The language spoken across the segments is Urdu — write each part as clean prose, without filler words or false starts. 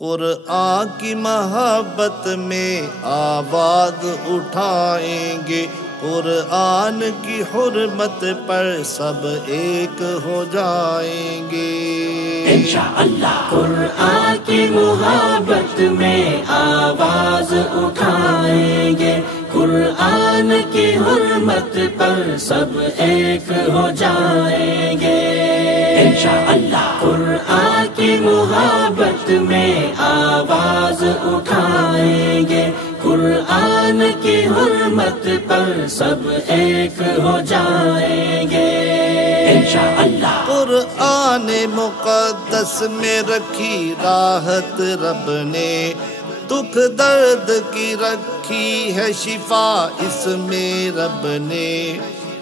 قرآن کی محبت میں آواز اٹھائیں گے، قرآن کی حرمت پر سب ایک ہو جائیں گے انشاءاللہ۔ قرآن کی محبت میں آواز اٹھائیں گے، قرآن کی حرمت پر سب ایک ہو جائیں گے انشاءاللہ۔ قرآن کی محبت میں آواز اٹھائیں گے، قرآن کی حرمت پر سب ایک ہو جائیں گے انشاءاللہ۔ قرآن مقدس میں رکھی راحت رب نے، دکھ درد کی رکھی ہے شفا اس میں رب نے،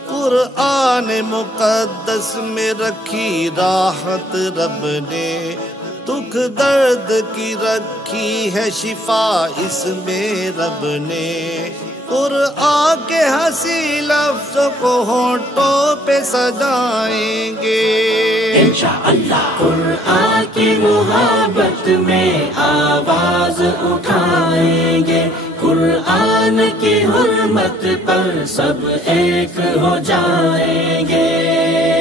قرآن مقدس میں رکھی راحت رب نے، دکھ درد کی رکھی ہے شفا اس میں رب نے، قرآن کے ہنسی لفظوں کو ہونٹوں پہ سجائیں گے انشاءاللہ۔ قرآن کی محبت میں آواز اٹھائیں گے، قرآن کی حرمت پر سب ایک ہو جائیں گے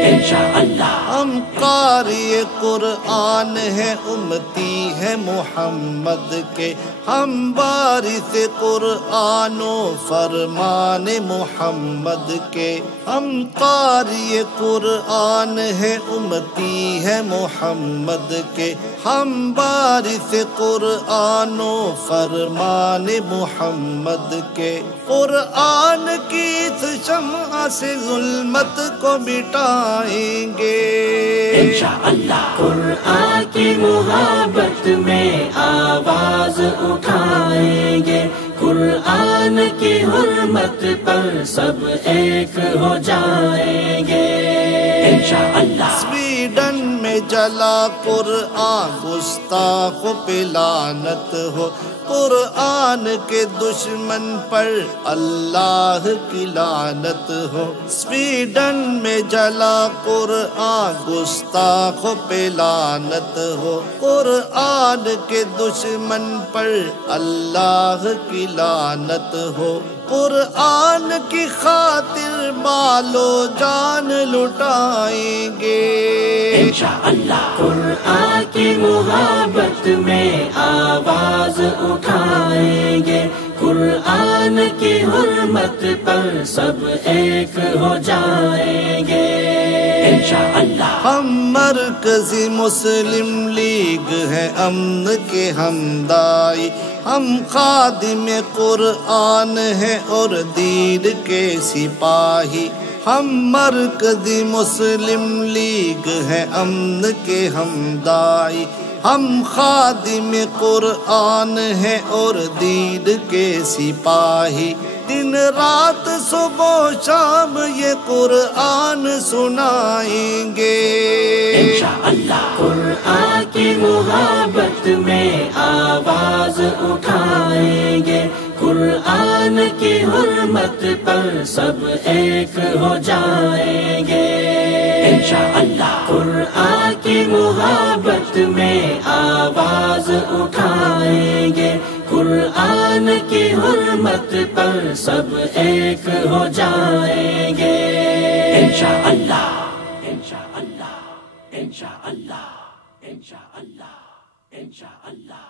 انشاءاللہ۔ ہم قاری قرآن ہیں، امتی ہیں محمد کے، ہم وارث قرآن و فرمان محمد کے، ہم قاری قرآن ہیں، امتی ہیں محمد کے، ہم وارث قرآن و فرمان محمد کے، قرآن کی اس شمع سے ظلمت کو مٹائیں گے انشاءاللہ۔ قرآن کی محبت میں آواز اٹھائیں گے، قرآن کی حرمت پر سب ایک ہو جائیں گے انشاءاللہ۔ سویڈن میں جلا قرآن، گستاخ پہ لعنت ہو، قرآن کے دشمن پر اللہ کی لعنت ہو، سویڈن میں جلا قرآن، گستاخ پہ لعنت ہو، قرآن کے دشمن پر اللہ کی لعنت ہو، قرآن کی خاطر مال و جان لٹائیں گے انشاءاللہ۔ قرآن کی محبت میں آواز اٹھائیں گے، قرآن کی حرمت پر سب ایک ہو جائیں گے انشاءاللہ۔ ہم مرکزی مسلم لیگ ہیں، امن کے ہمدائی، ہم خادم قرآن ہیں اور دین کے سپاہی، ہم مرکزی مسلم لیگ ہیں، امن کے ہمدائی، ہم خادم قرآن ہیں اور دین کے سپاہی، دن رات صبح و شام یہ قرآن سنائیں گے انشاءاللہ۔ قرآن کی محبت میں آواز اٹھائیں گے، قرآن کی حرمت پر سب ایک ہو جائیں گے انشاءاللہ۔ قرآن کی محبت میں آواز اٹھائیں گے، قرآن کی حرمت پر سب ایک ہو جائیں گے انشاءاللہ انشاءاللہ انشاءاللہ انشاءاللہ انشاءاللہ۔